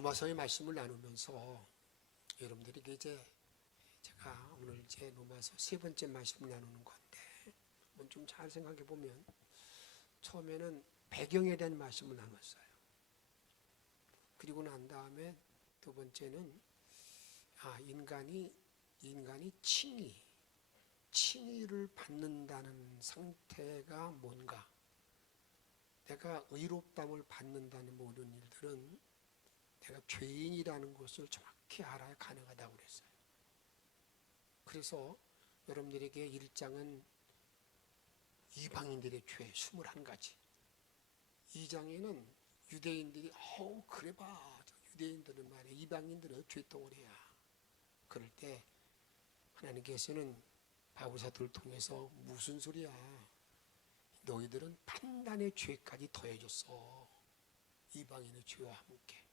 로마서의 말씀을 나누면서 여러분들에게 이제 제가 오늘 이제 로마서 세 번째 말씀을 나누는 건데 한번 좀 잘 생각해 보면 처음에는 배경에 대한 말씀을 나눴어요. 그리고 난 다음에 두 번째는 인간이 칭의를 받는다는 상태가 뭔가, 내가 의롭다함을 받는다는 모든 일들은 내가 죄인이라는 것을 정확히 알아야 가능하다고 그랬어요. 그래서 여러분들에게 1장은 이방인들의 죄 21가지, 2장에는 유대인들이 그래 봐, 유대인들은 말이야, 이방인들은 죄덩어리야. 그럴 때 하나님께서는 바울사도를 통해서 무슨 소리야, 너희들은 판단의 죄까지 더해줬어, 이방인의 죄와 함께.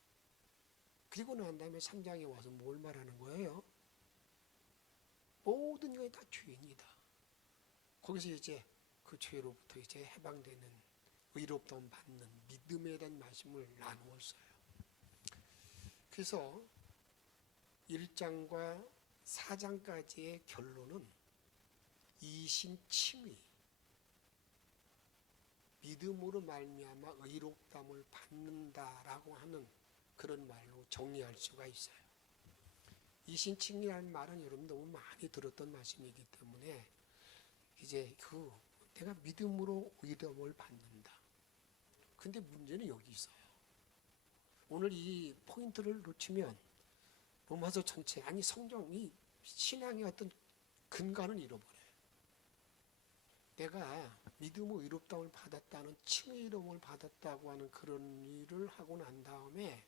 그리고 난 다음에 3장에 와서 뭘 말하는 거예요? 모든 것이 다 죄인이다. 거기서 이제 그 죄로부터 이제 해방되는, 의롭다함 받는 믿음에 대한 말씀을 나누었어요. 그래서 1장과 4장까지의 결론은 이신칭의, 믿음으로 말미암아 의롭다함을 받는다라고 하는 그런 말로 정리할 수가 있어요. 이신칭의라는 말은 여러분 너무 많이 들었던 말씀이기 때문에 이제 내가 믿음으로 의롭다함을 받는다. 근데 문제는 여기 있어요. 오늘 이 포인트를 놓치면 로마서 전체, 성경이 신앙의 어떤 근간을 잃어버려요. 내가 믿음으로 의롭다함을 받았다는, 칭의로움을 받았다고 하는 그런 일을 하고 난 다음에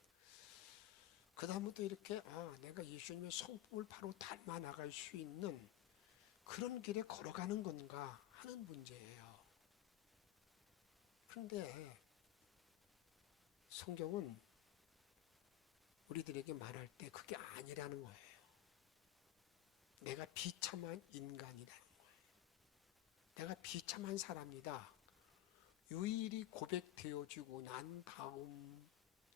그 다음부터 이렇게 내가 예수님의 성품을 바로 닮아 나갈 수 있는 그런 길에 걸어가는 건가 하는 문제예요. 그런데 성경은 우리들에게 말할 때 그게 아니라는 거예요. 내가 비참한 인간이라는 거예요. 내가 비참한 사람이다. 유일이 고백되어지고 난 다음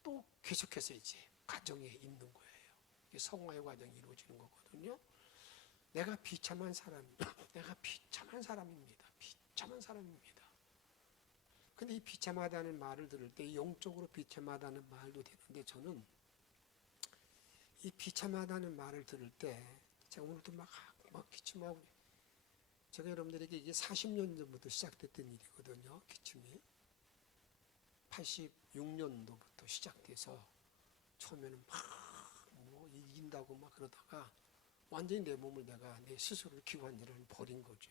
또 계속해서 이제 과정에 있는 거예요. 성화의 과정이 이루어지는 거거든요. 내가 비참한 사람, 내가 비참한 사람입니다. 비참한 사람입니다. 근데 이 비참하다는 말을 들을 때 영적으로 비참하다는 말도 되는데, 저는 이 비참하다는 말을 들을 때 제가 오늘도 막 기침하고, 제가 여러분들에게 이게 40년 전부터 시작됐던 일이거든요. 기침이 86년도부터 시작돼서 처음에는 이긴다고 막 그러다가 완전히 내 몸을 내 스스로를 기관지를 버린 거죠.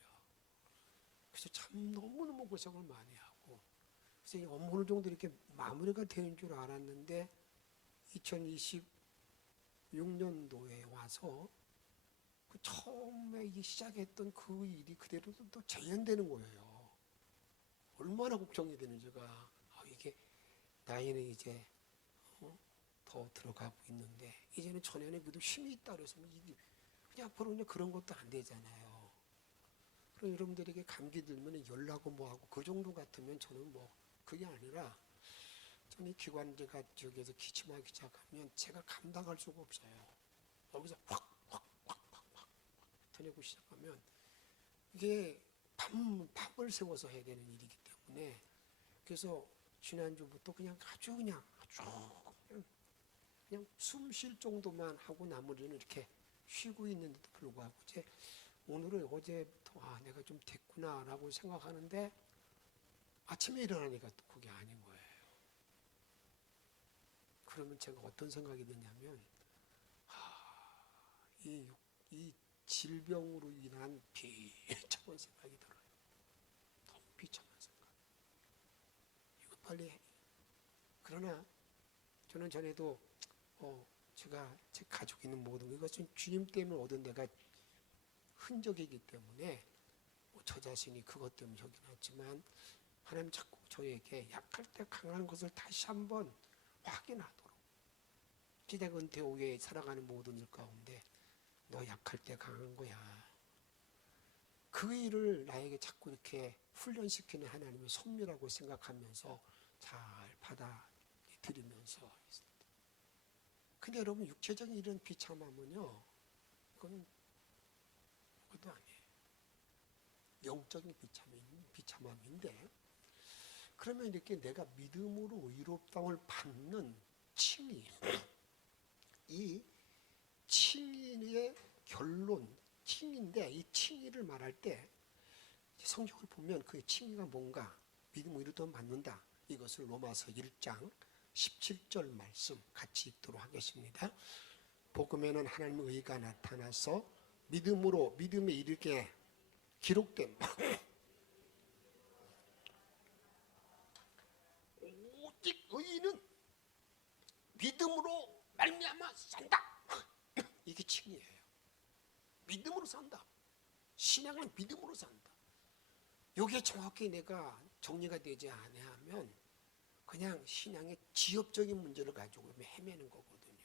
그래서 참 너무너무 고생을 많이 하고, 그래서 어느 정도 이렇게 마무리가 되는 줄 알았는데 2026년도에 와서 그 처음에 시작했던 그 일이 그대로 또 재현되는 거예요. 얼마나 걱정이 되는지가, 이게 나이는 이제 더 들어가고 있는데, 이제는 전에는 그래도 힘이 있다 그래서 그냥 앞으로는 그런 것도 안 되잖아요. 그럼 여러분들에게 감기 들면 열나고 뭐하고 그 정도 같으면 저는 그게 아니라, 저는 이 기관지가 저기에서 기침하기 시작하면 제가 감당할 수가 없어요. 여기서 확 터내고 시작하면 이게 밤을 새워서 해야 되는 일이기 때문에, 그래서 지난주부터 그냥 아주 숨 쉴 정도만 하고 나머지는 이렇게 쉬고 있는데도 불구하고 이제 오늘은 어제부터 내가 좀 됐구나라고 생각하는데 아침에 일어나니까 또 그게 아닌 거예요. 그러면 제가 어떤 생각이 드냐면, 이 질병으로 인한 비참한 생각이 들어요. 너무 비참한 생각. 이거 빨리 해. 그러나 저는 전에도 제가 제 가지고 있는 모든 이것은 주님 때문에 얻은 내가 흔적이기 때문에 저 자신이 그것 때문에 여기 났지만, 하나님 자꾸 저에게 약할 때 강한 것을 다시 한번 확인하도록, 기대 은퇴 후에 살아가는 모든 일 가운데 너 약할 때 강한 거야. 그 일을 나에게 자꾸 이렇게 훈련시키는 하나님의 섭리라고 생각하면서 잘 받아들이면서 있습니다. 근데 여러분 육체적인 이런 비참함은요, 그건 그것도 아니에요. 영적인 비참함인데, 그러면 이렇게 내가 믿음으로 의롭다움을 받는 칭의, 이 칭의의 결론, 칭의인데 이 칭의를 말할 때 성경을 보면 그 칭의가 뭔가 믿음으로 의롭다움을 받는다. 이것을 로마서 1장 17절 말씀 같이 읽도록 하겠습니다. 복음에는 하나님의 의가 나타나서 믿음에 이르게 기록된 오직 의인은 믿음으로 말미암아 산다. 이게 칭의예요. 믿음으로 산다. 신앙은 믿음으로 산다. 이게 정확히 내가 정리가 되지 않으면 그냥 신앙의 지엽적인 문제를 가지고 헤매는 거거든요.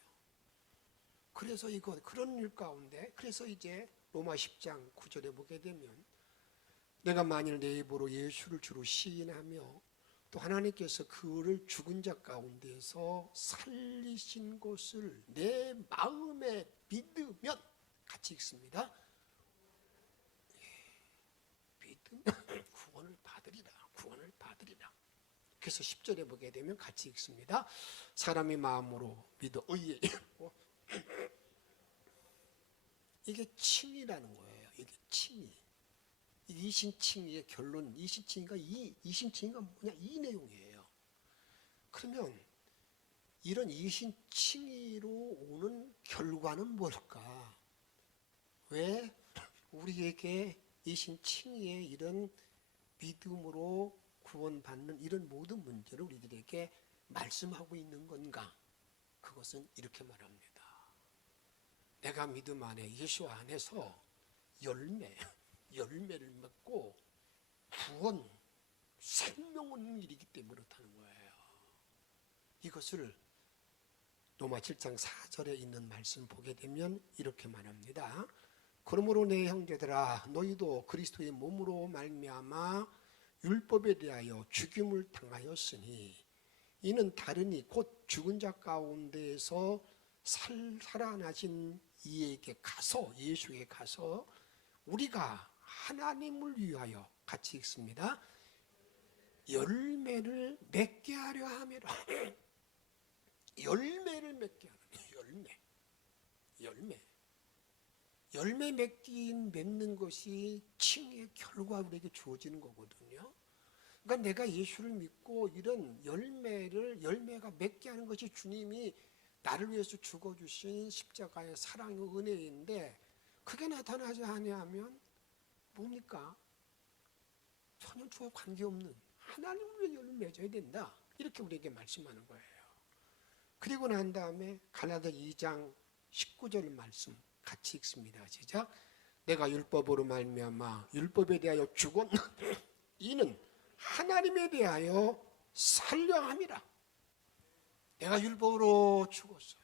그래서 그런 일 가운데, 그래서 이제 로마 10장 9절에 보게 되면 내가 만일 내 입으로 예수를 주로 시인하며 또 하나님께서 그를 죽은 자 가운데서 살리신 것을 내 마음에 믿으면, 같이 읽습니다. 믿으면 구원을 받으리라. 구원을 받으리라. 그래서 10절에 보게 되면 같이 읽습니다. 사람이 마음으로 믿어 의에 이게 칭의라는 거예요. 이게 칭의. 이신칭의의 결론, 이신칭의가 뭐냐? 이 내용이에요. 그러면 이런 이신칭의로 오는 결과는 뭘까? 왜 우리에게 이신칭의의 이런 믿음으로 구원받는 이런 모든 문제를 우리들에게 말씀하고 있는 건가? 그것은 이렇게 말합니다. 내가 믿음 안에, 예수 안에서 열매를 맺고 구원, 생명 얻는 일이기 때문에 그렇다는 거예요. 이것을 로마 7장 4절에 있는 말씀 보게 되면 이렇게 말합니다. 그러므로 내 형제들아, 너희도 그리스도의 몸으로 말미암아 율법에 대하여 죽임을 당하였으니 이는 다르니 곧 죽은 자 가운데에서 살아나신 이에게 가서, 예수에게 가서 우리가 하나님을 위하여, 같이 읽습니다. 열매를 맺게 하려 함이라. 열매를 맺게 하는 열매 맺는 것이 칭의의 결과 우리에게 주어지는 거거든요. 그러니까 내가 예수를 믿고 이런 열매가 맺게 하는 것이 주님이 나를 위해서 죽어주신 십자가의 사랑의 은혜인데, 그게 나타나지 아니하면 뭡니까? 천연초와 관계없는 하나님을 위해 열매 맺어야 된다. 이렇게 우리에게 말씀하는 거예요. 그리고 난 다음에 갈라디아 2장 19절 말씀 같이 읽습니다. 시작. 내가 율법으로 말미암아 율법에 대하여 죽은 이는 하나님에 대하여 살려 함이라. 내가 율법으로 죽었어요.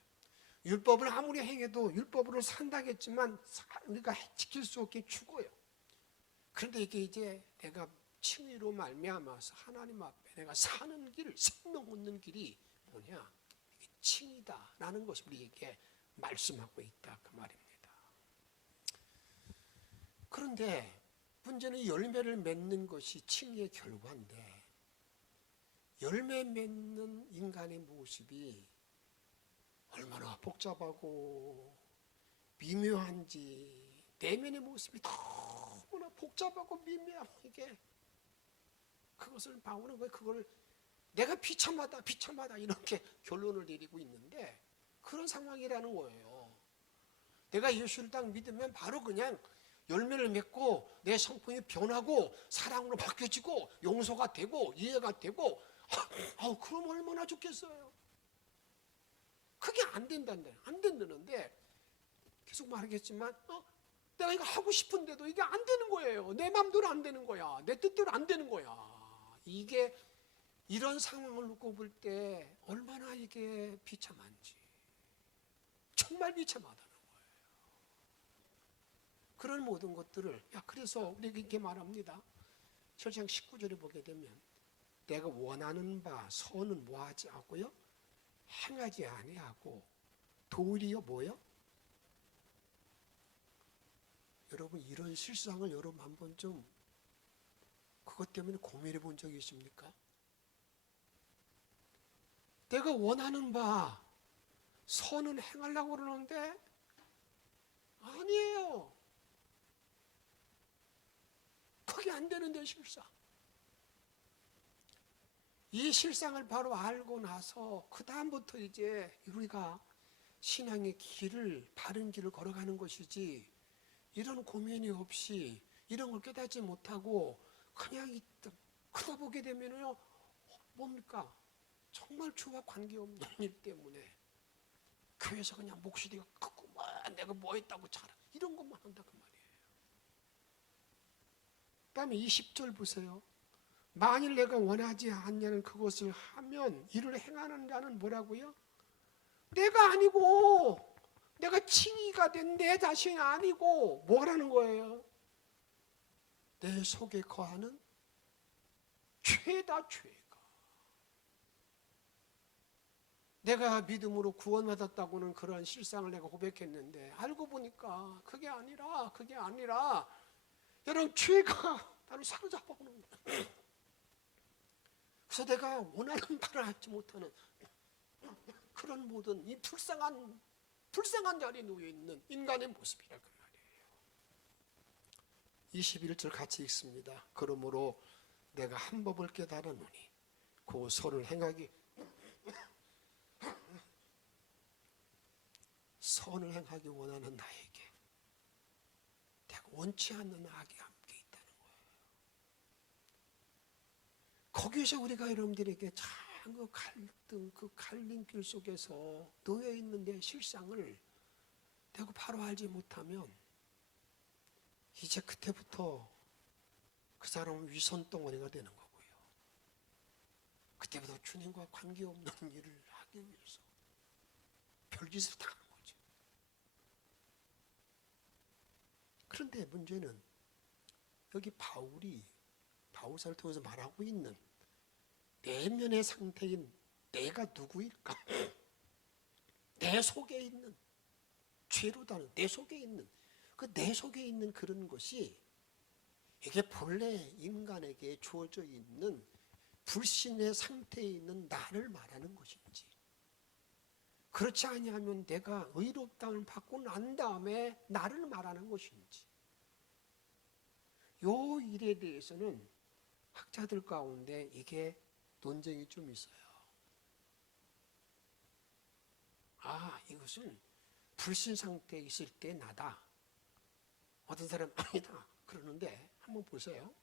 율법을 아무리 행해도 율법으로 산다겠지만 우리가 지킬 수 없게 죽어요. 그런데 이게 이제 내가 칭의로 말미암아서 하나님 앞에 내가 사는 길, 생명 얻는 길이 뭐냐? 이게 칭의다라는 것을 우리에게 말씀하고 있다, 그 말입니다. 그런데 문제는 열매를 맺는 것이 칭의의 결과인데, 열매 맺는 인간의 모습이 얼마나 복잡하고 미묘한지, 내면의 모습이 너무나 복잡하고 미묘하게 그것을 봐오는 거예요. 그걸 내가 비참하다 이렇게 결론을 내리고 있는데 그런 상황이라는 거예요. 내가 예수를 딱 믿으면 바로 그냥 열매를 맺고 내 성품이 변하고 사랑으로 바뀌어지고 용서가 되고 이해가 되고, 그럼 얼마나 좋겠어요. 그게 안 된다는데 계속 말하겠지만 내가 이거 하고 싶은데도 이게 안 되는 거예요. 내 마음대로 안 되는 거야. 내 뜻대로 안 되는 거야. 이게 이런 상황을 놓고 볼 때 얼마나 이게 비참한지, 정말 비참하다는 거예요. 그런 모든 것들을 그래서 우리가 이렇게 말합니다. 7장 19절에 보게 되면 내가 원하는 바 선은 뭐하지 않고요? 행하지 아니하고 도리어 뭐요? 여러분 이런 실상을 여러분 한번 좀 그것 때문에 고민해 본 적이 있습니까? 내가 원하는 바 선은 행하려고 그러는데 아니에요. 그게 안 되는데 실상. 이 실상을 바로 알고 나서 그 다음부터 이제 우리가 신앙의 길을 바른 길을 걸어가는 것이지 이런 고민이 없이 이런 걸 깨닫지 못하고 그냥 그러다 보게 되면요 뭡니까? 정말 주와 관계없는 일 때문에 교회에서 그냥 목소리가 크고 내가 뭐 했다고 자랑 이런 것만 한다 그 말이에요. 그다음에 20절 보세요. 만일 내가 원하지 않냐는 그것을 하면 이를 행하는 자는 뭐라고요? 내가 아니고 내가 칭의가 된 내 자신이 아니고 뭐라는 거예요? 내 속에 거하는 죄다 죄가. 내가 믿음으로 구원받았다고는 그런 실상을 내가 고백했는데 알고 보니까 그게 아니라 여러분 죄가 나를 사로잡아오는 거예요. 그래서 내가 원하는 바를 하지 못하는 그런 모든 이 불쌍한 자리에 놓여 있는 인간의 모습이라 그 말이에요. 21절 같이 읽습니다. 그러므로 내가 한 법을 깨달으노니 그 선을 행하기 원하는 나에게 내가 원치 않는 악이 함께 있다는 거예요. 거기서 우리가 여러분들에게 참 그 갈등, 그 갈림길 속에서 놓여 있는 내 실상을 내가 바로 알지 못하면 이제 그때부터 그 사람은 위선 덩어리가 되는 거고요. 그때부터 주님과 관계없는 일을 하기 위해서 별짓을 다 하는 거죠. 그런데 문제는 여기 바울사를 통해서 말하고 있는 내면의 상태인 내가 누구일까? 내 속에 있는 죄로다는 내 속에 있는 그 내 속에 있는 그런 것이 이게 본래 인간에게 주어져 있는 불신의 상태에 있는 나를 말하는 것인지 그렇지 아니하면 내가 의롭다움을 받고 난 다음에 나를 말하는 것인지 요 일에 대해서는 학자들 가운데 이게 논쟁이 좀 있어요. 이것은 불신 상태에 있을 때 나다. 어떤 사람은 아니다. 그러는데 한번 보세요.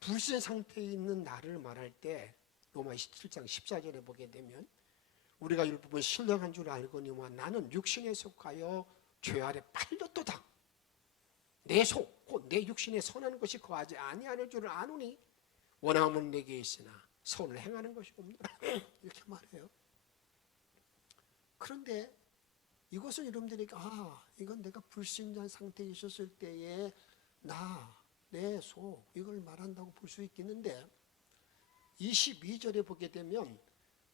불신 상태에 있는 나를 말할 때 로마 17장 14절에 보게 되면 우리가 율법은 신령한 줄 알거니와 나는 육신에 속하여 죄 아래 팔렸도다. 내 속, 곧 내 육신에 선한 것이 거하지 아니하는 줄을 아노니 원함은 내게 있으나 선을 행하는 것이 없노라. 이렇게 말해요. 그런데 이것은 여러분들에게 이건 내가 불신자 상태에 있었을 때에 내 속 이걸 말한다고 볼 수 있겠는데 22절에 보게 되면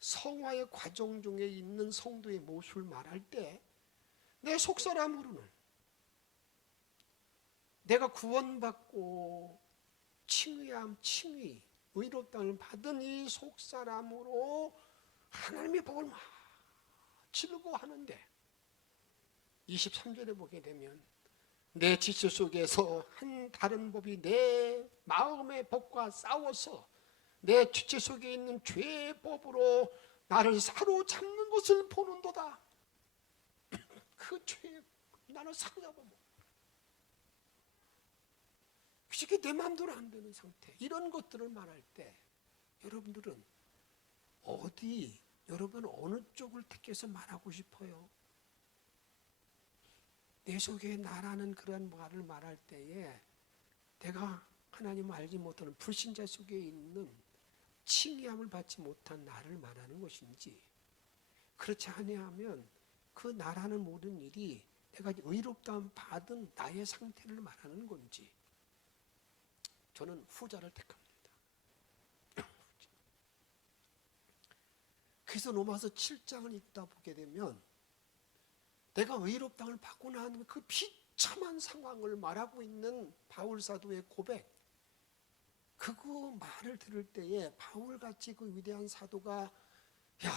성화의 과정 중에 있는 성도의 모습을 말할 때 내 속사람으로는 내가 구원받고 칭의, 의롭다움을 받은 이 속사람으로 하나님의 복을 막 즐거워하는데 23절에 보게 되면 내 지체 속에서 한 다른 법이 내 마음의 법과 싸워서 내 지체 속에 있는 죄의 법으로 나를 사로잡는 것을 보는도다. 그 죄에 나를 사로잡아먹어. 그게 내 마음대로 안 되는 상태. 이런 것들을 말할 때 여러분들은 여러분 어느 쪽을 택해서 말하고 싶어요? 내 속에 나라는 그런 말을 말할 때에 내가 하나님을 알지 못하는 불신자 속에 있는 칭의함을 받지 못한 나를 말하는 것인지 그렇지 아니하면 그 나라는 모든 일이 내가 의롭다함 받은 나의 상태를 말하는 건지 저는 후자를 택합니다. 그래서 로마서 7장을 읽다 보게 되면 내가 의롭다함을 받고 난 그 비참한 상황을 말하고 있는 바울 사도의 고백, 그 말을 들을 때에 바울같이 그 위대한 사도가 야,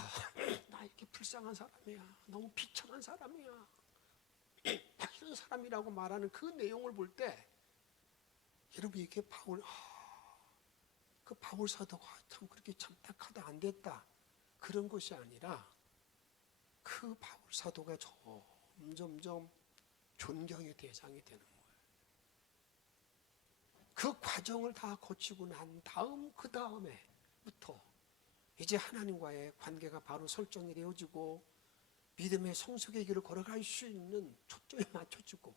나 이렇게 불쌍한 사람이야, 너무 비참한 사람이야, 나 이런 사람이라고 말하는 그 내용을 볼 때 여러분 이게 그 바울 사도가 참 그렇게 참 딱하다 안 됐다 그런 것이 아니라 그 바울 사도가 점점점 존경의 대상이 되는 거예요. 그 과정을 다 거치고 난 다음 그 다음에부터 이제 하나님과의 관계가 바로 설정이 되어지고 믿음의 성숙의 길을 걸어갈 수 있는 초점이 맞춰지고,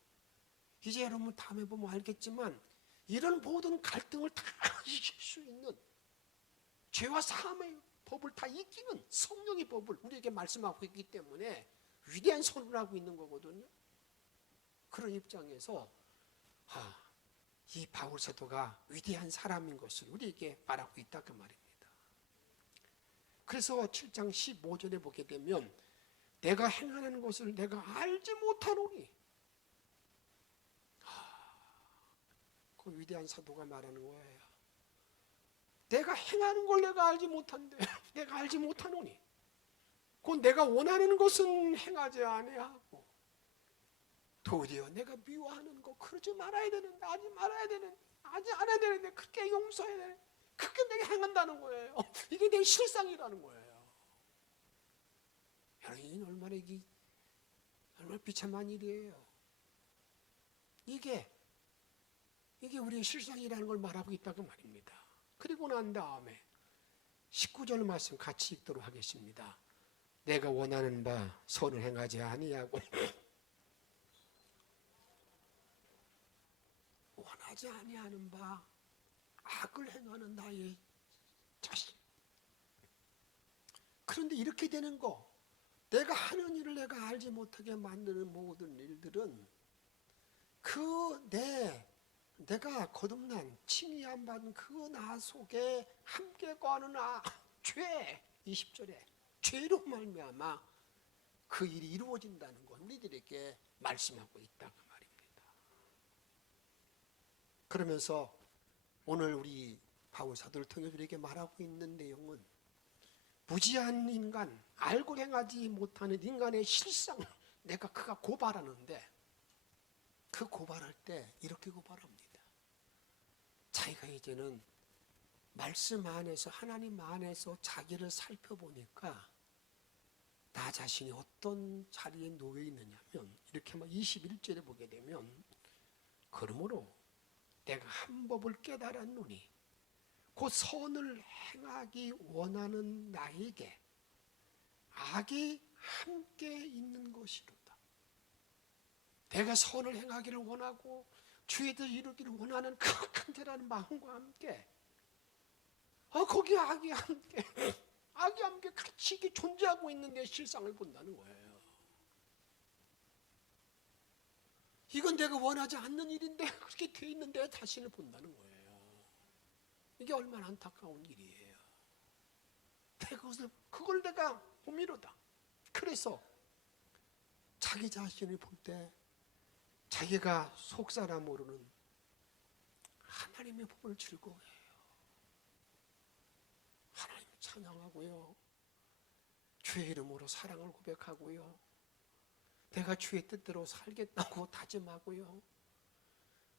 이제 여러분 다음에 보면 알겠지만 이런 모든 갈등을 다 이길 수 있는, 죄와 사함의 법을 다 이기는 성령의 법을 우리에게 말씀하고 있기 때문에 위대한 선언을 하고 있는 거거든요. 그런 입장에서 이 바울 사도가 위대한 사람인 것을 우리에게 말하고 있다 그 말입니다. 그래서 7장 15절에 보게 되면 내가 행하는 것을 내가 알지 못하노니, 그 위대한 사도가 말하는 거예요. 내가 행하는 걸 내가 알지 못한데 내가 알지 못하노니, 그 내가 원하는 것은 행하지 아니하고 도리어 내가 미워하는 거 그러지 말아야 되는데, 하지 말아야 되는데, 하지 않아야 되는데, 그렇게 용서해야 되는데 그렇게 내가 행한다는 거예요. 이게 내 실상이라는 거예요. 여러분 얼마나 비참한 일이에요. 이게 우리의 실상이라는 걸 말하고 있다고 말입니다. 그리고 난 다음에 19절 말씀 같이 읽도록 하겠습니다. 내가 원하는 바 선을 행하지 아니하고 원하지 아니하는 바 악을 행하는 나의 자신. 그런데 이렇게 되는 거, 내가 하는 일을 내가 알지 못하게 만드는 모든 일들은 내가 거듭난 칭의함 받은 그 나 속에 함께 거하는 죄, 20절에 죄로 말미암아 그 일이 이루어진다는 걸 우리들에게 말씀하고 있다 그 말입니다. 그러면서 오늘 우리 바울 사도를 통해 우리에게 말하고 있는 내용은 무지한 인간, 알고 행하지 못하는 인간의 실상, 그가 고발하는데 그 고발할 때 이렇게 고발합니다. 자기가 이제는 말씀 안에서, 하나님 안에서 자기를 살펴보니까 나 자신이 어떤 자리에 놓여 있느냐면, 이렇게 21절에 보게 되면 그러므로 내가 한 법을 깨달았노니 곧 선을 행하기 원하는 나에게 악이 함께 있는 것이로다. 내가 선을 행하기를 원하고 주의를 이루기를 원하는 그 간절한 마음과 함께 거기에 악이 함께 같이 존재하고 있는 내 실상을 본다는 거예요. 이건 내가 원하지 않는 일인데 그렇게 돼 있는 내 자신을 본다는 거예요. 이게 얼마나 안타까운 일이에요. 그걸 내가 봄이로다. 그래서 자기 자신을 볼 때 자기가 속살아 모르는 하나님의 법을 즐거워해요. 하나님을 찬양하고요, 주의 이름으로 사랑을 고백하고요, 내가 주의 뜻대로 살겠다고 다짐하고요,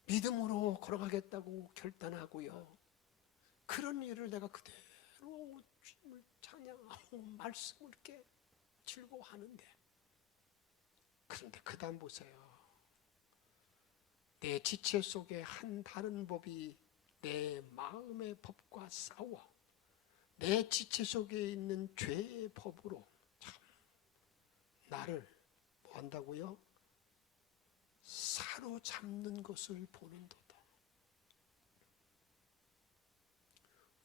믿음으로 걸어가겠다고 결단하고요, 그런 일을 내가 그대로 주님을 찬양하고 말씀을 이렇게 즐거워하는데, 그런데 그 다음 보세요. 내 지체 속에 한 다른 법이 내 마음의 법과 싸워 내 지체 속에 있는 죄의 법으로 참 나를 뭐 한다고요? 사로잡는 것을 보는도다.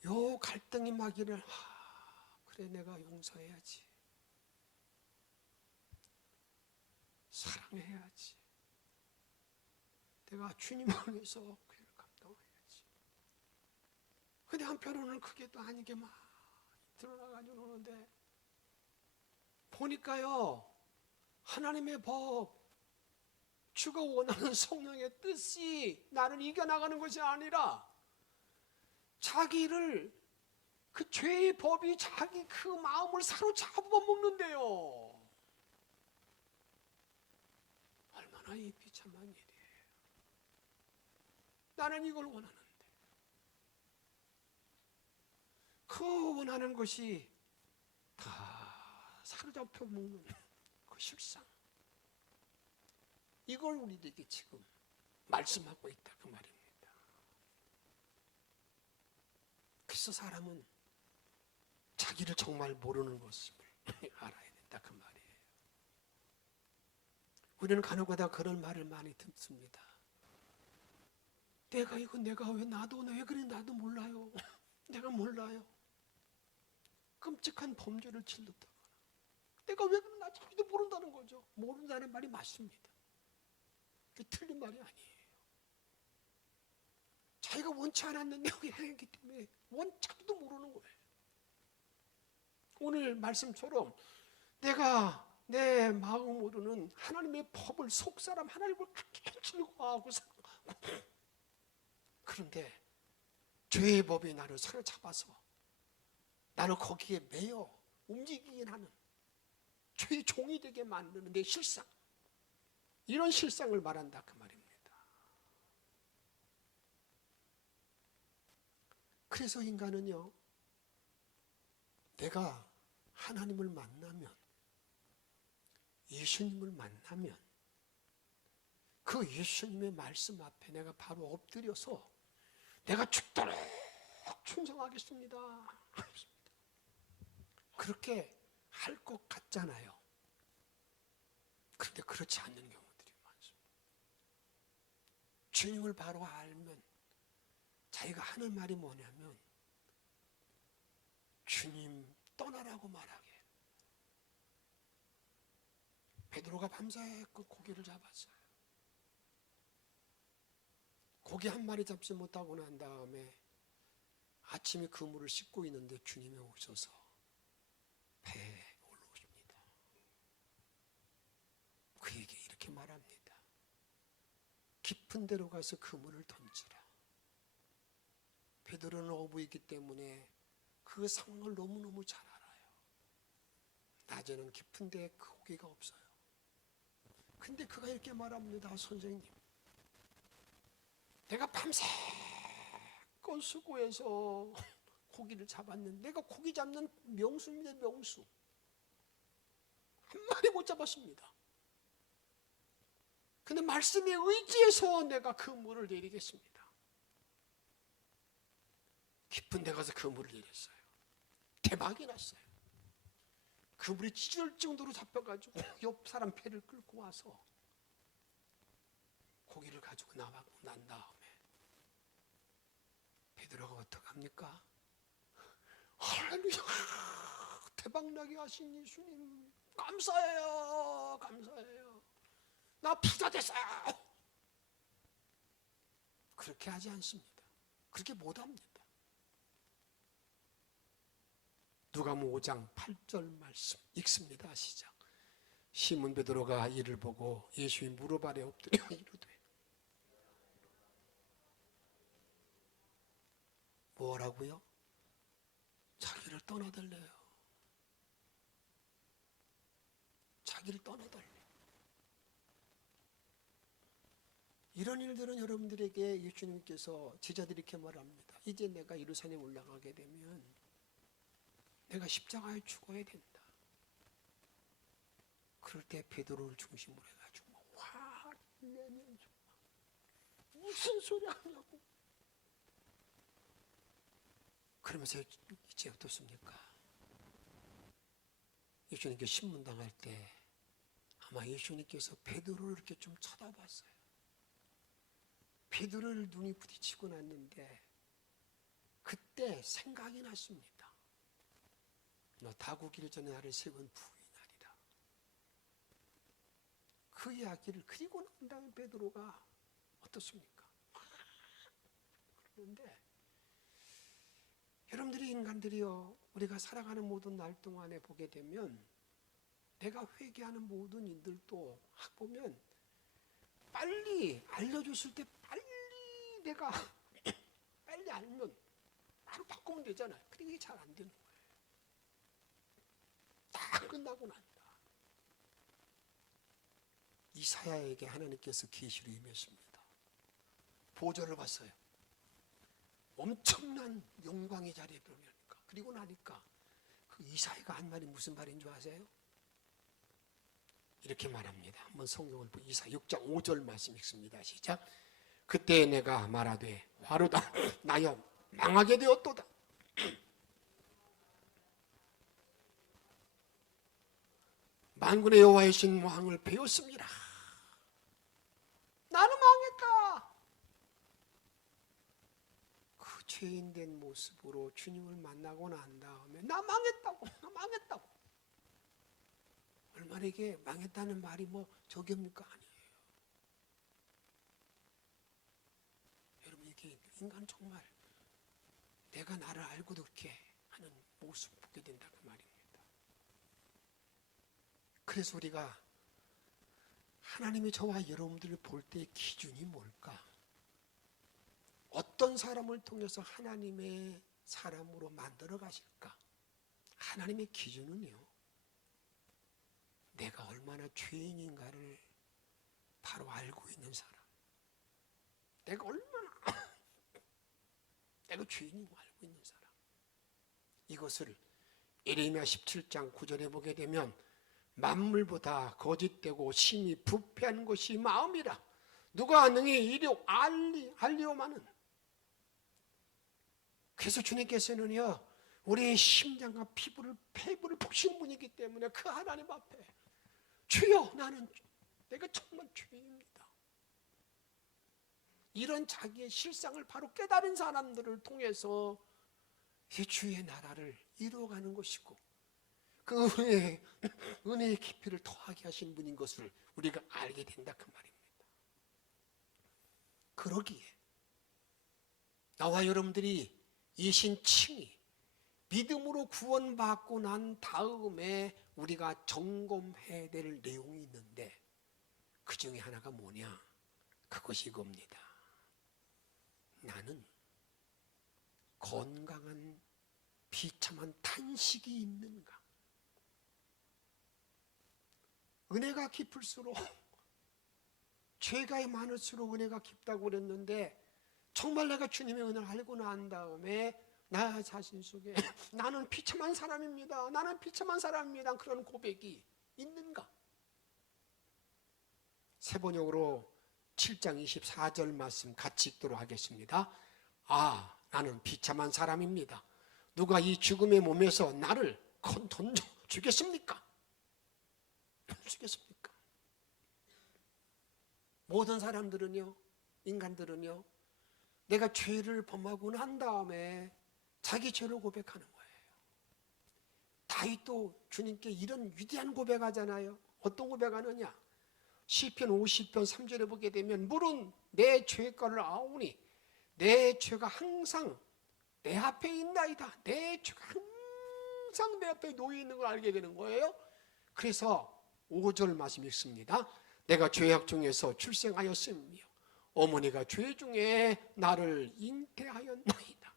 요 갈등이 막이를 그래 내가 용서해야지, 사랑해야지, 내가 주님을 위해서 죄를 감당해야지. 근데 한편으로는 그게 또 아니게 막 드러나가지고 노는데 보니까요, 하나님의 법, 주가 원하는 성령의 뜻이 나를 이겨나가는 것이 아니라 자기를 그 죄의 법이 자기 그 마음을 사로잡아 먹는데요. 얼마나 이 비참한 일이에요. 나는 이걸 원하는데 그 원하는 것이 다 사로잡혀 먹는 그 실상, 이걸 우리들에게 지금 말씀하고 있다 그 말입니다. 그래서 사람은 자기를 정말 모르는 것을 알아야 된다 그 말이에요. 우리는 간혹가다 그런 말을 많이 듣습니다. 내가 왜 나도 왜 그래 나도 몰라요. 내가 몰라요. 끔찍한 범죄를 짓는다거나 내가 왜 그래 나 자기도 모른다는 거죠. 모른다는 말이 맞습니다. 그게 틀린 말이 아니에요. 자기가 원치 않았는데 여기 행했기 때문에 자기도 모르는 거예요. 오늘 말씀처럼 내가 내 마음으로는 하나님의 법을 속사람 하나님을 그렇게 즐거워하고 사랑하고, 그런데 죄의 법이 나를 사로잡아서 나를 거기에 매여 움직이긴 하는 죄의 종이 되게 만드는 내 실상, 이런 실상을 말한다 그 말입니다. 그래서 인간은요, 내가 하나님을 만나면, 예수님을 만나면 그 예수님의 말씀 앞에 내가 바로 엎드려서 내가 죽도록 충성하겠습니다. 그렇게 할 것 같잖아요. 그런데 그렇지 않는 경우들이 많습니다. 주님을 바로 알면 자기가 하는 말이 뭐냐면 주님 떠나라고 말하게. 베드로가 밤새 그 고기를 잡았어요. 고기 한 마리 잡지 못하고 난 다음에 아침에 그물을 씻고 있는데 주님이 오셔서 배에 올라오십니다. 그에게 이렇게 말합니다. 깊은 데로 가서 그물을 던지라. 베드로는 어부이기 때문에 그 상황을 너무너무 잘 알아요. 낮에는 깊은 데에 그 고기가 없어요. 근데 그가 이렇게 말합니다. 선생님, 내가 밤새껏 수고해서 고기를 잡았는데, 내가 고기 잡는 명수입니다. 명수. 한 마리 못 잡았습니다. 근데 말씀에 의지해서 내가 그 물을 내리겠습니다. 깊은 데 가서 그 물을 내렸어요. 대박이 났어요. 그 물이 찢을 정도로 잡혀가지고 옆 사람 배를 끌고 와서 고기를 가지고 나가고 난 다음에 베드로가 어떡합니까? 할렐루야, 대박나게 하신 예수님 감사해요. 감사해요. 나 부자 됐어요. 그렇게 하지 않습니다. 그렇게 못합니다. 누가복음 5장 8절 말씀 읽습니다. 시작. 시몬 베드로가 이를 보고 예수의 무릎 아래 엎드려 이르되. 뭐라고요? 자기를 떠나달래요. 자기를 떠나달래. 이런 일들은 여러분들에게 예수님께서 제자들이 이렇게 말합니다. 이제 내가 예루살렘 올라가게 되면 내가 십자가에 죽어야 된다. 그럴 때 베드로를 중심으로 해가지고 화 내면서 무슨 소리 하냐고. 그러면서 이제 어떻습니까? 예수님께 신문당할 때 아마 예수님께서 베드로를 이렇게 좀 쳐다봤어요. 베드로를 눈이 부딪히고 났는데 그때 생각이 났습니다. 너 다구기를 전에 나를 3번 부인하리라. 그 이야기를 그리고 난 다음에 베드로가 어떻습니까? 그런데 여러분들이 인간들이요, 우리가 살아가는 모든 날 동안에 보게 되면 내가 회개하는 모든 이들도 보면 빨리 알려줬을 때 빨리 내가 빨리 알면 바로 바꾸면 되잖아요. 근데 이게 잘 안 되는 거예요. 다 끝나고 난다. 이사야에게 하나님께서 계시를 임했습니다. 보좌를 봤어요. 엄청난 영광의 자리에 들어오니까. 그리고 나니까 그 이사야가 한 말이 무슨 말인 줄 아세요? 이렇게 말합니다. 한번 성경을 보고 이사야 6장 5절 말씀 읽습니다. 시작. 그때 내가 말하되 화로다 나여 망하게 되었도다. 만군의 여호와이신 왕을 배웠습니다. 나는 망했다. 그 죄인된 모습으로 주님을 만나고 난 다음에 나 망했다고. 얼마나 이게 망했다는 말이 뭐 저기입니까? 아니에요. 여러분 이게 인간 정말 내가 나를 알고도 그렇게 하는 모습을 보게 된다 그 말입니다. 그래서 우리가 하나님이 저와 여러분들을 볼 때의 기준이 뭘까? 어떤 사람을 통해서 하나님의 사람으로 만들어 가실까? 하나님의 기준은요, 내가 얼마나 죄인인가를 바로 알고 있는 사람. 내가 얼마나 내가 죄인인 거 알고 있는 사람. 이것을 예레미야 17장 9절에 보게 되면 만물보다 거짓되고 심히 부패한 것이 마음이라 누가 능히 이려 알리오마는. 그래서 주님께서는요 우리의 심장과 피부를 푸신 분이기 때문에 그 하나님 앞에 주여 내가 정말 죄인입니다. 이런 자기의 실상을 바로 깨달은 사람들을 통해서 이 주의 나라를 이루어가는 것이고 그 은혜의 깊이를 더하게 하신 분인 것을 우리가 알게 된다 그 말입니다. 그러기에 나와 여러분들이 이신 칭이 믿음으로 구원받고 난 다음에 우리가 점검해야 될 내용이 있는데 그 중에 하나가 뭐냐? 그것이 이겁니다. 나는 건강한 비참한 탄식이 있는가? 은혜가 깊을수록 죄가 많을수록 은혜가 깊다고 그랬는데 정말 내가 주님의 은혜를 알고 난 다음에 나 자신 속에 나는 비참한 사람입니다. 그런 고백이 있는가? 세번역으로 7장 24절 말씀 같이 읽도록 하겠습니다. 나는 비참한 사람입니다. 누가 이 죽음의 몸에서 나를 던져 주겠습니까? 모든 사람들은요, 인간들은요, 내가 죄를 범하고 난 다음에 자기 죄를 고백하는 거예요. 다윗도 주님께 이런 위대한 고백하잖아요. 어떤 고백하느냐? 시편 50편 3절에 보게 되면 물은 내 죄가를 아오니 내 죄가 항상 내 앞에 있나이다. 내 죄가 항상 내 앞에 놓여 있는 걸 알게 되는 거예요. 그래서 5절 말씀 읽습니다. 내가 죄악 중에서 출생하였으며 어머니가 죄 중에 나를 잉태하였나이다.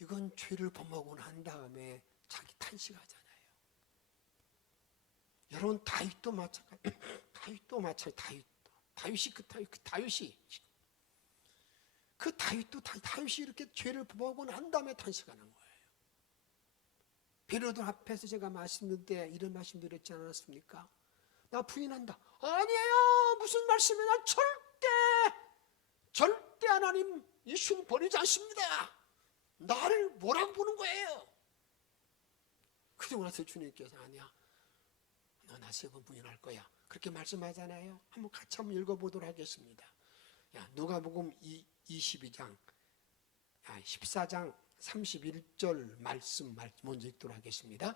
이건 죄를 범하고 난 다음에 자기 탄식하잖아요. 여러분 다윗도 마찬가지. 다윗이 이렇게 죄를 범하고 난 다음에 탄식하는 거예요. 베드로 앞에서 제가 말씀드릴 때 이런 말씀 드렸지 않았습니까? 나 부인한다. 아니에요. 무슨 말씀이냐? 절대 하나님 예수는 버리지 않습니다. 나를 뭐라고 보는 거예요? 그러고 나서 주님께서 아니야. 너 나 3번 부인할 거야. 그렇게 말씀하잖아요. 같이 한번 읽어보도록 하겠습니다. 누가복음 22장 14장 31절 말씀 먼저 읽도록 하겠습니다.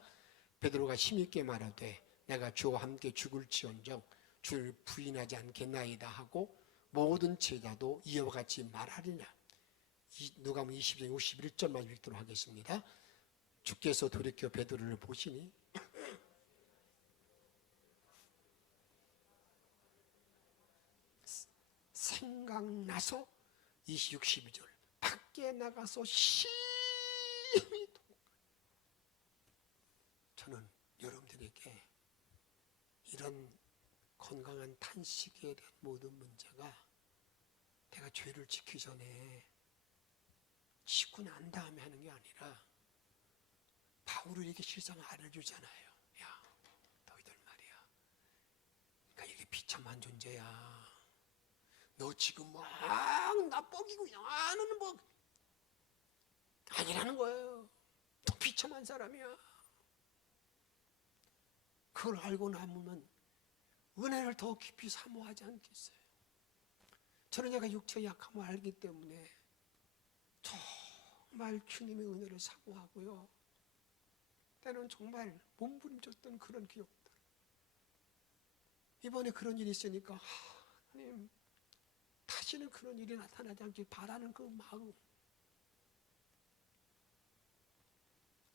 베드로가 힘있게 말하되 내가 주와 함께 죽을지언정 주를 부인하지 않겠나이다 하고 모든 제자도 이와 같이 말하리라. 누가복음 20장 51절만 읽도록 하겠습니다. 주께서 돌이켜 베드로를 보시니 생각나서 62절 밖에 나가서 심히 저는 여러분들에게 이런 건강한 탄식에 대한 모든 문제가 내가 죄를 지키기 전에 지고 난 다음에 하는 게 아니라 바울이 이렇게 실상 알려주잖아요. 야, 너희들 말이야. 그러니까 이게 비참한 존재야. 너 지금 나 뻑이고 나는 뭐 아니라는 거예요. 너 비참한 사람이야. 그걸 알고 나면 은혜를 더 깊이 사모하지 않겠어요? 저는 내가 육체의 약함을 알기 때문에 정말 주님의 은혜를 사모하고요. 때는 정말 몸부림쳤던 그런 기억들. 이번에 그런 일이 있으니까 하나님 다시는 그런 일이 나타나지 않길 바라는 그 마음.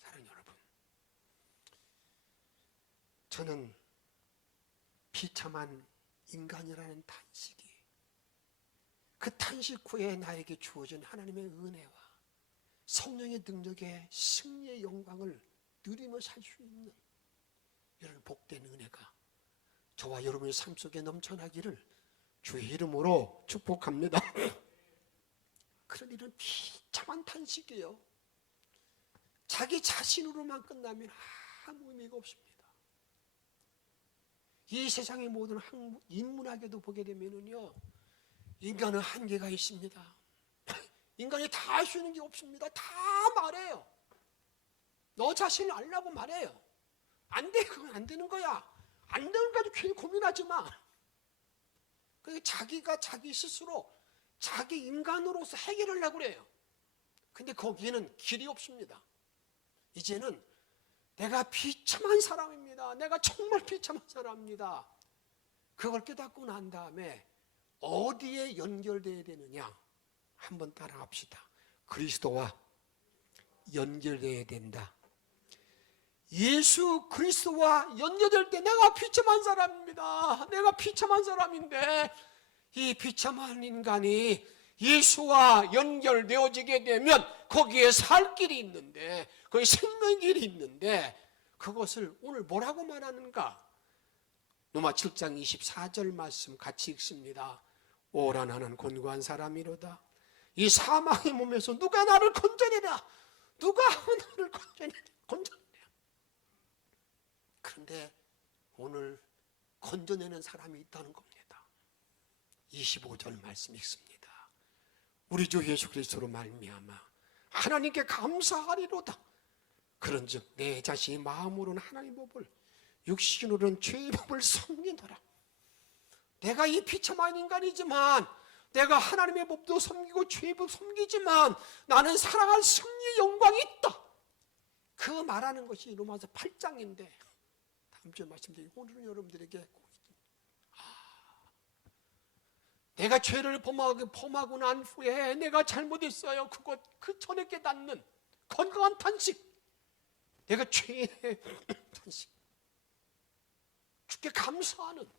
사랑하는 여러분, 저는 비참한 인간이라는 탄식이 그 탄식 후에 나에게 주어진 하나님의 은혜와 성령의 능력의 승리의 영광을 누리며 살 수 있는 이런 복된 은혜가 저와 여러분의 삶 속에 넘쳐나기를 주의 이름으로 축복합니다. 그런 일은 비참한 탄식이에요. 자기 자신으로만 끝나면 아무 의미가 없습니다. 이 세상의 모든 인문학에도 보게 되면요, 인간은 한계가 있습니다. 인간이 다 할 수 있는 게 없습니다. 다 말해요. 너 자신을 알라고 말해요. 안 돼, 그건 안 되는 거야. 안 되는 거까지 괜히 고민하지 마. 자기가 자기 스스로 자기 인간으로서 해결하려고 그래요. 근데 거기에는 길이 없습니다. 이제는 내가 비참한 사람입니다. 내가 정말 비참한 사람입니다. 그걸 깨닫고 난 다음에 어디에 연결되어야 되느냐? 한번 따라합시다. 그리스도와 연결되어야 된다. 예수 그리스도와 연결될 때 내가 비참한 사람입니다. 내가 비참한 사람인데 이 비참한 인간이 예수와 연결되어지게 되면 거기에 살 길이 있는데, 거기에 생명의 길이 있는데, 그것을 오늘 뭐라고 말하는가? 로마 7장 24절 말씀 같이 읽습니다. 오라 나는 곤고한 사람이로다. 이 사망의 몸에서 누가 나를 건져내랴? 누가 나를 건져내랴? 그런데 오늘 건져내는 사람이 있다는 겁니다. 25절 말씀 읽습니다. 우리 주 예수 그리스도로 말미암아 하나님께 감사하리로다. 그런즉 내 자신이 마음으로는 하나님 법을, 육신으로는 죄의 법을 섬기노라. 내가 이 비참한 인간이지만, 내가 하나님의 법도 섬기고 죄의 법 섬기지만 나는 살아갈 승리의 영광이 있다. 그 말하는 것이 로마서 8장인데 다음 주에 말씀드리고, 오늘은 여러분들에게 내가 죄를 범하고 난 후에 내가 잘못했어요. 그 전에 깨닫는 건강한 탄식, 내가 죄의 탄식, 주께 감사하는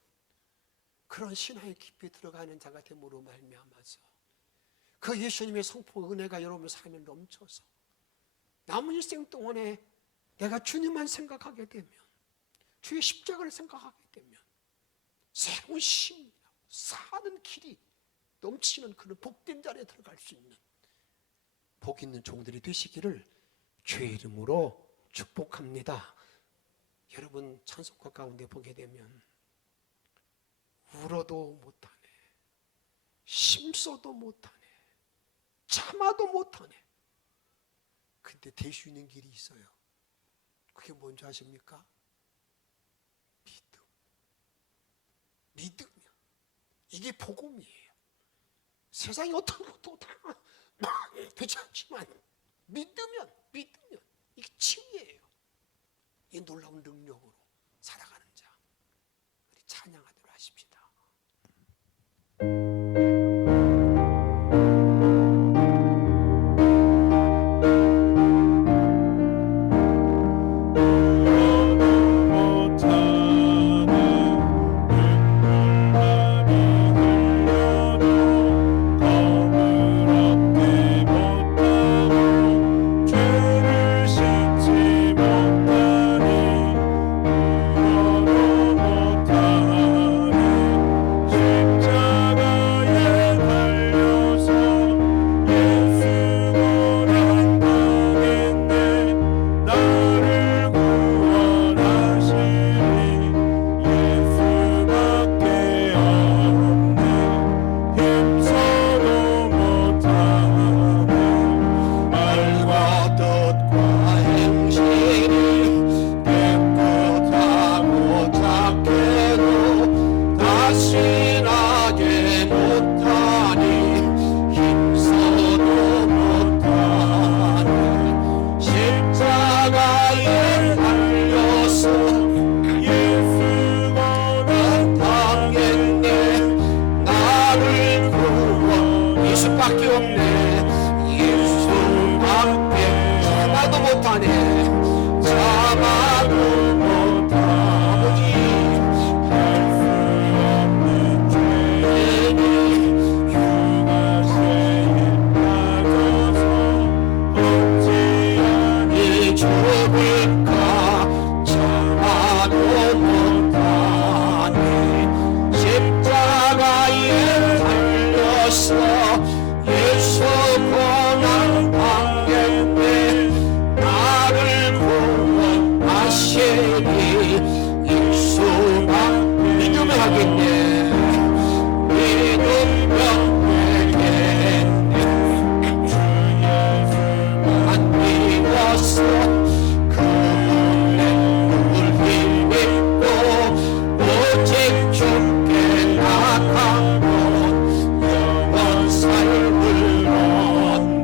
그런 신화에 깊이 들어가는 자가 됨으로 말미암아서 그 예수님의 성품 은혜가 여러분 삶에 넘쳐서 남은 일생 동안에 내가 주님만 생각하게 되면, 주의 십자가를 생각하게 되면 새로운 힘, 사는 길이 넘치는 그런 복된 자리에 들어갈 수 있는 복 있는 종들이 되시기를 주의 이름으로 축복합니다. 여러분 찬송가 가운데 보게 되면 울어도 못하네, 심써도 못하네, 참아도 못하네. 근데 될 수 있는 길이 있어요. 그게 뭔지 아십니까? 믿음. 이게 복음이에요. 세상이 어떤 것도 다 되지 않지만 믿으면 이게 치유예요. 이 놀라운 능력으로 살아가는 자, 우리 찬양하도록 하십시다. 없네. 예수밖에 참아도 못하네. 참아도 못하네. 아버지 이 죽을까 참아도 못하네. 십자가에 달려서 예수 고난 받겠네. 나를 구원하시니 예수가 믿음을 하겠네. 믿으면 되겠네. 안 믿어서 그분의 눈을 믿고 오직 주께 나가고 영원 삶을 얻네.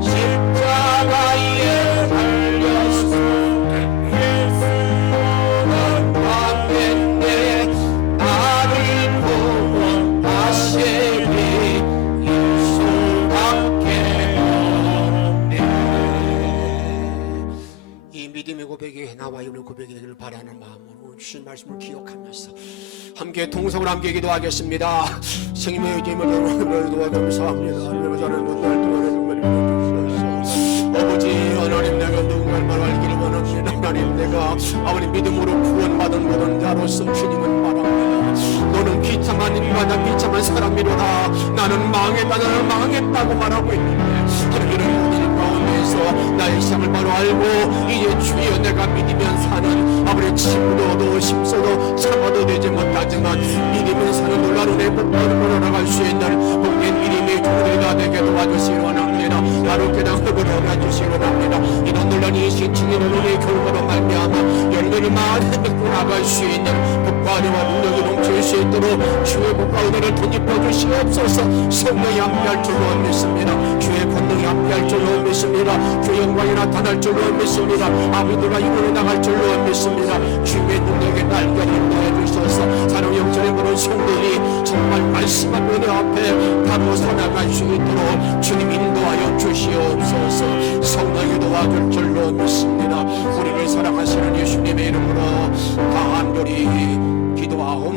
십자가에 달려서 예수는 받겠네. 나를 구원하시니 예수밖에 없네. 이 믿음의 고백이 나와 오늘 고백이 되기를 바라는 마음으로 주신 말씀을 기억하면서 함께 통성을 함께 기도하겠습니다. 생명의 힘을 도와 감사합니다. 아버지 하나님, 내가 누군가를 말하기를 원합니다. 하나님, 내가 아버지 믿음으로 구원받은 모든 자로서 주님을 말합니다. 너는 비참한 인간이다, 비참한 사람이로다. 나는 망했다, 나는 망했다고 말하고 있는데 하나님은 모든 가운데서 나의 시장을 바로 알고 이제 주여 내가 믿으면 사는 아버지 침도도 힘써도 참아도 되지 못하지만 믿으면 사는 놀라운 내 복권을 걸어나갈 수 있는 복된 믿음의 종들이 되게 도와주시기 원합니다. 나로 깨닫고 걸어주시기 원합니다. 이런 놀라운 이 신칭의 눈의 결과로 말미암아 열매를 많이 맺고 나갈 수 있는 복과 은혜와 능력이 넘칠 수 있도록 주의 복과 은혜를 덧입혀 주시옵소서. 성령이 함께할 줄로 믿습니다. 주의 권능이 함께할 줄로 믿습니다. 주의 영광이 나타날 줄로 믿습니다. 아비들과 이루어 나갈 줄로 믿습니다. 주의 능력에 날개를 인도해 주셔서 사랑 영전에 보는 성도들이 정말 말씀한 은혜 앞에 바로 서나갈 수 있도록 주님 인도하여 주시옵소서. 성령이 도와줄 줄로 믿습니다. 우리를 사랑하시는 예수님의 이름으로 간절히 기도하옵나이다.